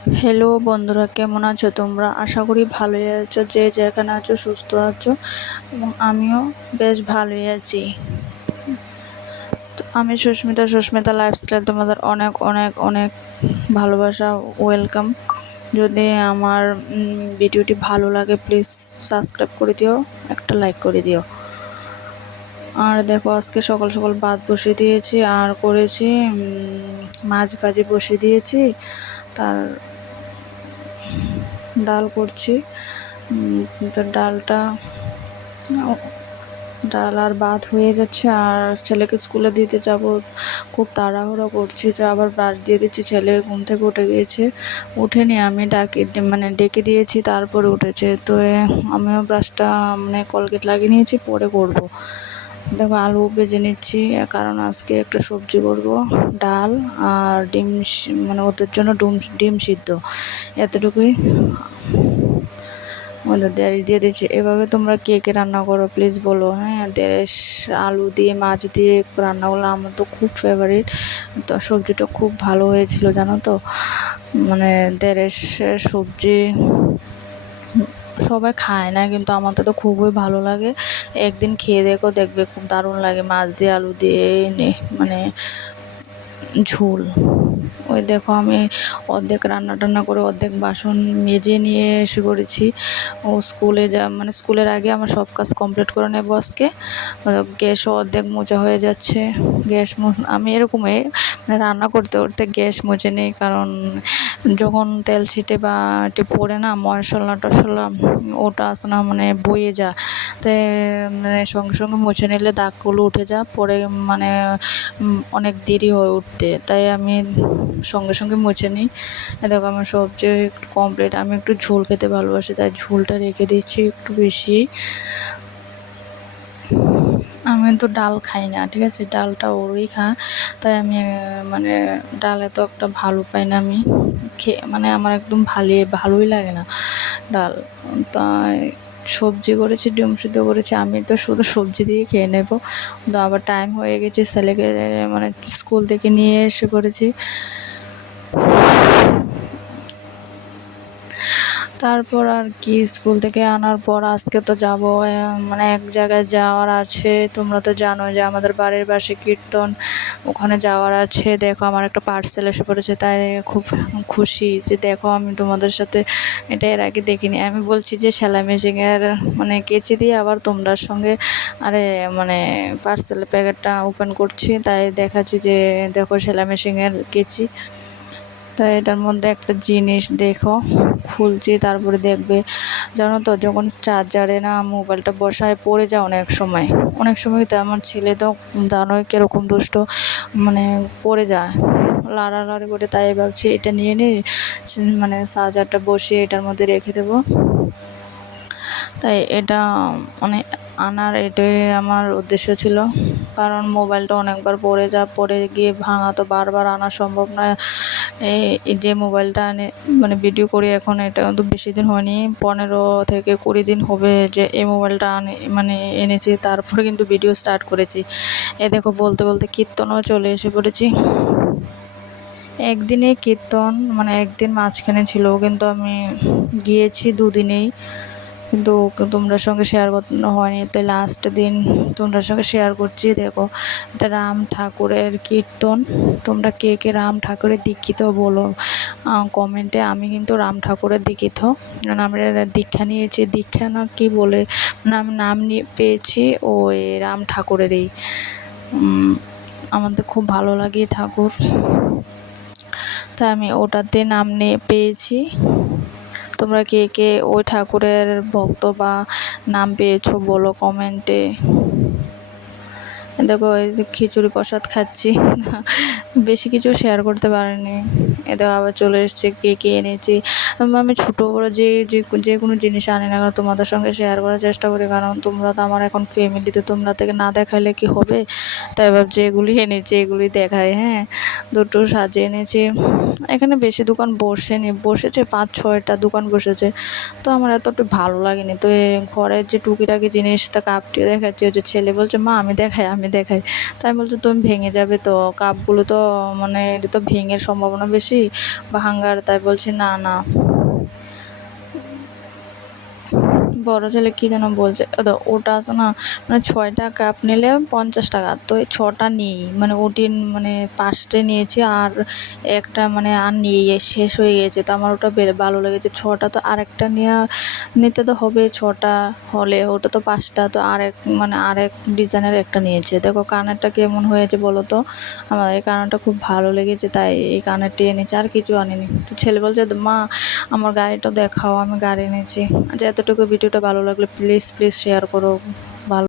Hello বন্ধুরা, কেমন আছো তোমরা? আশা করি ভালোই আছো, যে যেখানে আছো সুস্থ আছো এবং আমিও বেশ ভালোই আছি। তো আমি সুস্মিতা লাইফস্টাইল তোমাদের অনেক অনেক অনেক ভালোবাসা, ওয়েলকাম। যদি আমার ভিডিওটি ভালো লাগে প্লিজ সাবস্ক্রাইব করে দিও, একটা লাইক করে দিও। আর দেখো, আজকে সকাল সকাল ভাত বসিয়ে দিয়েছি আর করেছি মাছ ভাজি বসিয়ে দিয়েছি, তার ডাল করছি। তো ডাল আর ভাত হয়ে যাচ্ছে, আর ছেলেকে স্কুলে দিতে যাব, খুব তাড়াহুড়ো করছি। তো আবার ব্রাশ দিয়ে দিচ্ছি, ছেলে ঘুম থেকে উঠে গিয়েছে, উঠেনি, আমি ডেকে দিয়েছি, তারপরে উঠেছে। তো আমিও ব্রাশটা কলগেট লাগিয়ে নিয়েছি, পরে করব। দেখো, আলু ভেজে নিচ্ছি, কারণ আজকে একটা সবজি করব, ডাল আর ডিম, ওদের জন্য ডিম সিদ্ধ, এতটুকুই ওদের দিয়ে দিচ্ছি। এভাবে তোমরা কে কে রান্না করো প্লিজ বলো, হ্যাঁ। দেশ আলু দিয়ে মাছ দিয়ে রান্না করলে আমার তো খুব ফেভারিট। তো সবজিটা খুব ভালো হয়েছিল জানো তো, দেশের সবজি সবাই খায় না, কিন্তু আমাদের তো খুবই ভালো লাগে। একদিন খেয়ে দেখো, দেখবে খুব দারুণ লাগে, মাছ দিয়ে আলু দিয়ে ঝোল। ওই দেখো, আমি অর্ধেক রান্না টান্না করে অর্ধেক বাসন মেজে নিয়ে এসে পড়েছি। ও স্কুলে স্কুলের আগে আমার সব কাজ কমপ্লিট করে নেবো আজকে। গ্যাসও অর্ধেক মোছা হয়ে যাচ্ছে। আমি এরকমই, রান্না করতে করতে গ্যাস মুছে নিই, কারণ যখন তেল ছিটে বা এটি পড়ে না, মশলা টশলা ওটা আসে না, বয়ে যা, তাই সঙ্গে সঙ্গে মুছে নিলে দাগগুলো উঠে যা, পরে অনেক দেরি হয়ে উঠতে, তাই আমি সঙ্গে সঙ্গে মুছে নিই। দেখো, আমার সবজি কমপ্লিট। আমি একটু ঝোল খেতে ভালোবাসি, তাই ঝোলটা রেখে দিচ্ছি একটু বেশি। আমি তো ডাল খাই না, ঠিক আছে, ডালটা ওরই তাই আমি ডাল এত একটা ভালো পাই না আমি আমার একদম ভালোই লাগে না ডাল। তাই সবজি করেছি, ডিম সিদ্ধ করেছি, আমি তো শুধু সবজি দিয়ে খেয়ে নেব। তো আবার টাইম হয়ে গেছে, ছেলেকে স্কুল থেকে নিয়ে এসে পড়েছি। তারপর আর কি, স্কুল থেকে আনার পর আজকে তো যাব, এক জায়গায় যাওয়ার আছে। তোমরা তো জানো যে আমাদের বাড়ির পাশে কীর্তন, ওখানে যাওয়ার আছে। দেখো, আমার একটা পার্সেল এসে পড়েছে, তাই খুব খুশি যে দেখো, আমি তোমাদের সাথে এটা এর আগে দেখিনি। আমি বলছি যে সেলাই মেশিনের কেচি দিয়ে আবার তোমরা সঙ্গে পার্সেলের প্যাকেটটা ওপেন করছি, তাই দেখাচ্ছি যে দেখো সেলাই মেশিনের কেচি। তাই এটার মধ্যে একটা জিনিস দেখো, খুলছি, তারপরে দেখবে জানো তো, যখন চার্জারে মোবাইলটা বসায় পড়ে যায় অনেক সময় তো আমার ছেলে তো জানোই কিরকম দুষ্ট, পড়ে যায় লাড়ালাড়ি করে। তাই ভাবছি এটা নিয়ে নিই, চার্জারটা বসিয়ে এটার মধ্যে রেখে দেবো। তাই এটা আনার এটাই আমার উদ্দেশ্য ছিল, কারণ মোবাইলটা অনেকবার পড়ে গিয়ে ভাঙা, তো বারবার আনা সম্ভব নয়। এই যে মোবাইলটা ভিডিও করি এখন, এটা তো বেশি দিন হয়নি, 15 থেকে 20 দিন হবে যে এই মোবাইলটা এনেছি। তারপরে কিন্তু ভিডিও স্টার্ট করেছি। দেখো, বলতে বলতে কীর্তনও চলে এসে পড়েছি। একদিনে কীর্তন একদিন মাঝখানে ছিল, কিন্তু আমি গিয়েছি দুদিনেই, কিন্তু তোমরা সঙ্গে শেয়ার করতে হয়নি, তাই লাস্ট দিন তোমরা সঙ্গে শেয়ার করছি। দেখো, এটা রাম ঠাকুরের কীর্তন। তোমরা কে কে রাম ঠাকুরের দীক্ষিত বলো কমেন্টে। আমি কিন্তু রাম ঠাকুরের দীক্ষিত, আমরা দীক্ষা নিয়েছি, দীক্ষা না কি বলে, আমি নাম নিয়ে পেয়েছি ওই রাম ঠাকুরেরই। আমাদের খুব ভালো লাগে ঠাকুর, তাই আমি ওটাতে নাম নিয়ে পেয়েছি। তোমরা কে কে ওই ঠাকুরের ভক্ত বা নাম পেয়েছো বলো কমেন্টে। দেখো, এই যে খিচুড়ি প্রসাদ খাচ্ছি, বেশি কিছু শেয়ার করতে পারিনি। দেখো, আবার চলে এসছে কে কে এনেছি। আমি ছোটো বড়ো যে কোনো জিনিস আনি না, কারণ তোমাদের সঙ্গে শেয়ার করার চেষ্টা করি, কারণ তোমরা তো আমার এখন ফ্যামিলিতে, তোমরা থেকে না দেখাইলে কি হবে। তাই ভাবছি এগুলি এনেছি, এগুলি দেখাই। হ্যাঁ, দুটো সাজিয়ে এনেছি। এখানে বেশি দোকান বসেছে 5-6টা দোকান বসেছে, তো আমার এতটা ভালো লাগেনি। তো ঘরের যে টুকিটাকি জিনিস, তা কাপটি দেখাচ্ছি, ওই যে ছেলে বলছে মা আমি দেখাই। তাই বলছে তুমি ভেঙে যাবে, তো কাপগুলো তো মানে এটা তো ভেঙের সম্ভাবনা বেশি ভাঙার, তাই বলছি না না। বড় ছেলে কি যেন বলছে, ওটা আছে না, মানে 6টা কাপ নিলে 50 টাকা, তো এই 6টা নিই, মানে ওটি মানে 5টে নিয়েছি আর একটা মানে আর নিয়ে শেষ হয়ে গেছে, তো আমার ওটা ভালো লেগেছে 6টা, তো আরেকটা নিতে তো হবে, 6টা হলে ওটা তো 5টা, তো মানে আরেক ডিজাইনের একটা নিয়েছে। দেখো কানেরটা কেমন হয়েছে বলো তো, আমার এই কানেরটা খুব ভালো লেগেছে, তাই এই কানেরটি এনেছি, আর কিছু আনিনি। তো ছেলে বলছে মা আমার গাড়িটা দেখাও, আমি গাড়ি এনেছি। আচ্ছা, এতটুকু ভিডিওটা ভালো লাগলে প্লিজ শেয়ার করো।